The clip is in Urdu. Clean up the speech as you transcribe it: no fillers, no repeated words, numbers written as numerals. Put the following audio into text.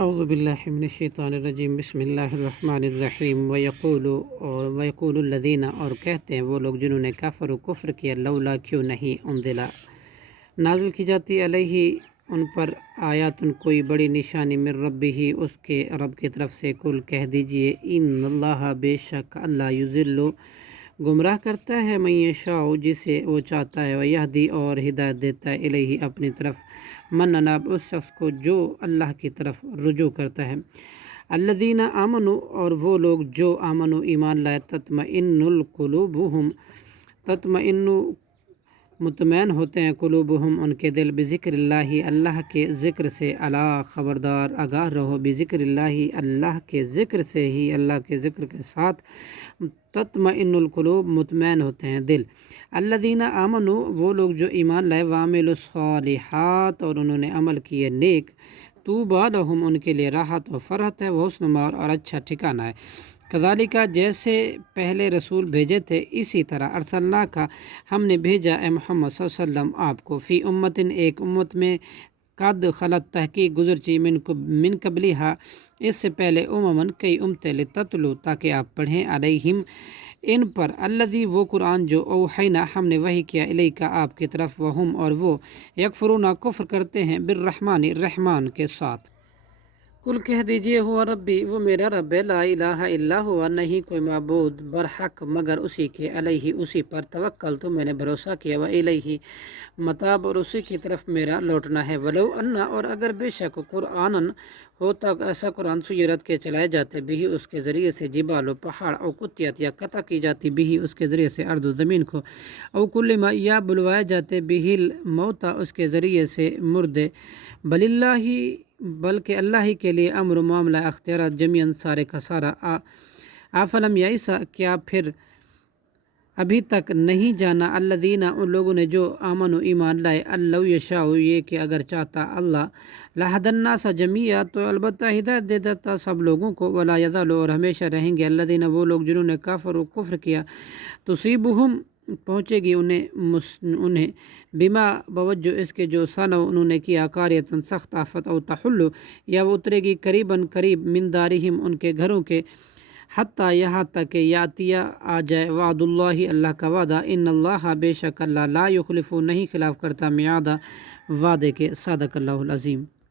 اعوذ باللہ من الشیطان الرجیم بسم اللہ الرحمن الرحیم ویقول الذین، اور کہتے ہیں وہ لوگ جنہوں نے کفر کیا، لولا کیوں نہیں انزلا نازل کی جاتی علیہ ان پر آیات کوئی بڑی نشانی من ربہ اس کے رب کی طرف سے، کل کہہ دیجئے ان اللہ بے شک اللہ یضل گمراہ کرتا ہے من یشاء جسے وہ چاہتا ہے، ویہدی اور ہدایت دیتا ہے الیہ اپنی طرف من اناب اس شخص کو جو اللہ کی طرف رجوع کرتا ہے۔ الذین آمنوا اور وہ لوگ جو آمنوا ایمان لائے، تطمئن القلوبہم تطمئن مطمئن ہوتے ہیں قلوبہم ان کے دل، بذکر اللہ اللہ کے ذکر سے، الا خبردار آگاہ رہو، بذکر اللہ اللہ کے ذکر سے ہی، اللہ کے ذکر کے ساتھ تطمئن القلوب مطمئن ہوتے ہیں دل۔ الذین آمنوا وہ لوگ جو ایمان لائے، وعملوا الصالحات اور انہوں نے عمل کیے نیک، طوبی لہم ان کے لیے راحت و فرحت ہے، وحسن مآب اور اچھا ٹھکانہ ہے۔ کذالک جیسے پہلے رسول بھیجے تھے، اسی طرح ارسلنا کا ہم نے بھیجا اے محمد صلی اللہ علیہ وسلم آپ کو، فی امتن ایک امت میں، قد خلت تحقیق گزر چی من قبلہا اس سے پہلے، اممن کئی امتیں، لتتلو تاکہ آپ پڑھیں، علیہم ان پر، الذی وہ قرآن جو اوحینا ہم نے وحی کیا، الیک آپ کی طرف، وہم اور وہ، یکفرون کفر کرتے ہیں، بالرحمن رحمان کے ساتھ۔ کل کہہ دیجئے ہوا ربی وہ میرا رب ہے، لا الہ الا ہوا نہیں کوئی معبود برحق مگر اسی کے، علیہ اسی پر توکل تو میں نے بھروسہ کیا، و الیہ متاب اور اسی کی طرف میرا لوٹنا ہے، ولو انا اور اگر بے شک قرآن ہوتا ایسا قرآن سیرت کے چلائے جاتے بھی اس کے ذریعے سے، جبال و پہاڑ، او قطعت یا قطع کی جاتی بھی اس کے ذریعے سے، ارض و زمین کو، او کلما یا بلوائے جاتے بھی الموتى اس کے ذریعے سے مردے، بل اللہ بلکہ اللہ ہی کے لیے امر معاملہ اختیارات جمیعاً سارے کا سارا، افلم یئس کیا پھر ابھی تک نہیں جانا، الذین ان لوگوں نے جو آمنوا ایمان لائے، لو یشاء یہ کہ اگر چاہتا اللہ، لہدی الناس جمیعا تو البتہ ہدایت دے دیتا سب لوگوں کو، ولا یزال اور ہمیشہ رہیں گے، الذین وہ لوگ جنہوں نے کفر کیا، تصیبہم پہنچے گی انہیں بما بوجہ اس کے جو صنعوا انہوں نے کیا، قاریۃ سخت آفت، او تحل یا وہ اترے گی قریباً قریب، من دارہم ان کے گھروں کے، حتیٰ یہاں تک کہ یاتیا آ جائے، وعد اللہ اللہ کا وعدہ، ان اللہ بے شک اللہ لا یخلف نہیں خلاف کرتا، میعادہ وعدے کے، صدق اللہ العظیم۔